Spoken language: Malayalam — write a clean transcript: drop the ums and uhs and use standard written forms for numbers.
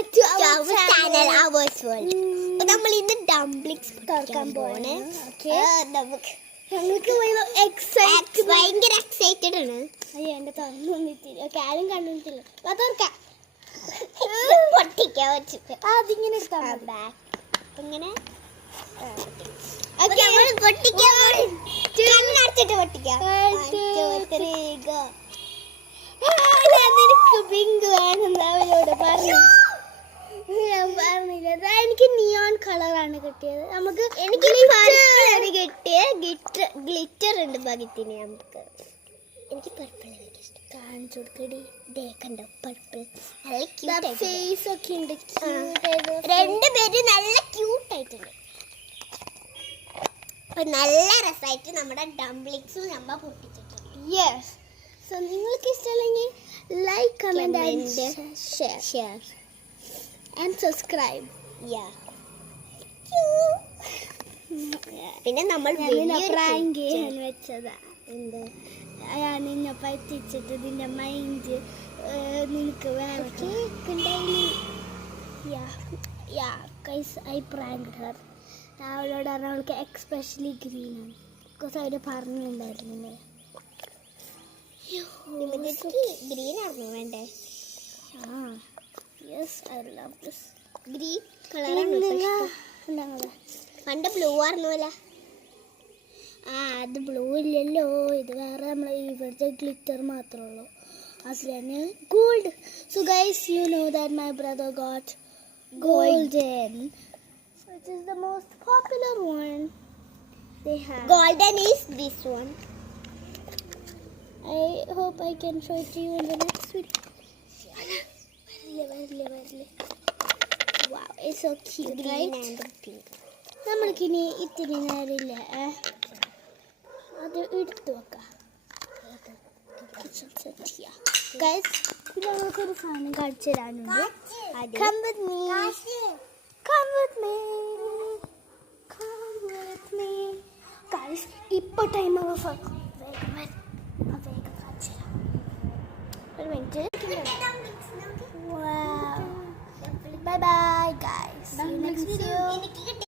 back to our channel, Ours World. നമ്മൾ ഇന്ന് ഡംപ്ലിങ്സ് തുറക്കാൻ പോവാണ്. നമുക്ക് ഭയങ്കര എക്സൈറ്റഡ് ആണ്. അയ്യോ എന്റെ തുറന്നിട്ടില്ല, കാര്യം കണ്ടിട്ടില്ല. തുറക്കാം, പൊട്ടിക്കാൻ വെച്ചിട്ട് അതിങ്ങനെ ഇങ്ങനെ പൊട്ടിക്കാൻ കണ്ണടച്ചിട്ട് പൊട്ടിക്കാം. പിങ്ക് വേണമെന്ന് അവരോട് പറഞ്ഞു. ഞാൻ പറഞ്ഞില്ല, എനിക്ക് നിയോൺ കളറാണ് കിട്ടിയത്. നമുക്ക് എനിക്ക് കിട്ടിയ ഗ്ലിറ്റർ ഉണ്ട് ഭാഗ്യത്തിന്. നമുക്ക് എനിക്ക് പർപ്പിൾ ഇഷ്ടം. കാണിച്ചു കൊടുക്കടി. കണ്ടോ പർപ്പിൾ ഫേസ് ഒക്കെ ഉണ്ട്. രണ്ടുപേരും നല്ല ക്യൂട്ട് ആയിട്ടുണ്ട്. അപ്പൊ നല്ല രസമായിട്ട് നമ്മുടെ ഡംപ്ലിങ്സും നമ്മ പൊട്ടിച്ചിട്ടുണ്ട്. യെസ്. സോ നിങ്ങൾക്ക് ഇഷ്ടമല്ലെങ്കിൽ like, comment and share and subscribe. പിന്നെ നമ്മൾ പ്രാങ്ക് ചെയ്യാൻ വെച്ചതാ. എന്താ നിന്നെ പറ്റിച്ചിട്ട് നിന്റെ മൈൻഡ് നിനക്ക് വേണം. I prank her. അവളോട് പറഞ്ഞ അവൾക്ക് എക്സ്പെഷ്യലി ഗ്രീൻ ആണ്. ബിക്കോസ് അവർ പറഞ്ഞിട്ടുണ്ടായിരുന്നില്ലേ. ഗ്രീൻ ആയിരുന്നു വേണ്ടേ? Yes, I love this green കളറാണ്. പണ്ട് ബ്ലൂ ആയിരുന്നല്ല. അത് ബ്ലൂ ഇല്ലല്ലോ, ഇത് വേറെ. നമ്മൾ ഇവിടുത്തെ ഗ്ലിറ്റർ മാത്രമേ ഉള്ളൂ. അസലാണ് gold. So guys, you know that my brother got golden, which is the most popular one they have. Golden is this one. I hope I can show it to you in the next video. Wow, it's so cute, Green right? and pink. നമ്മൾക്കിനി ഇത്തിരി നേരമില്ല, അത് എടുത്തു വെക്കാം. ഗൈസ്, പിന്നെ നമുക്കൊരു സാധനം കാണിച്ചു തരാനുണ്ട്. Come with me. Come with me. Come with me. Guys, ഇപ്പോൾ ടൈം ഓഫ്. ഒരു minute. Wow. Bye bye guys. See you next video.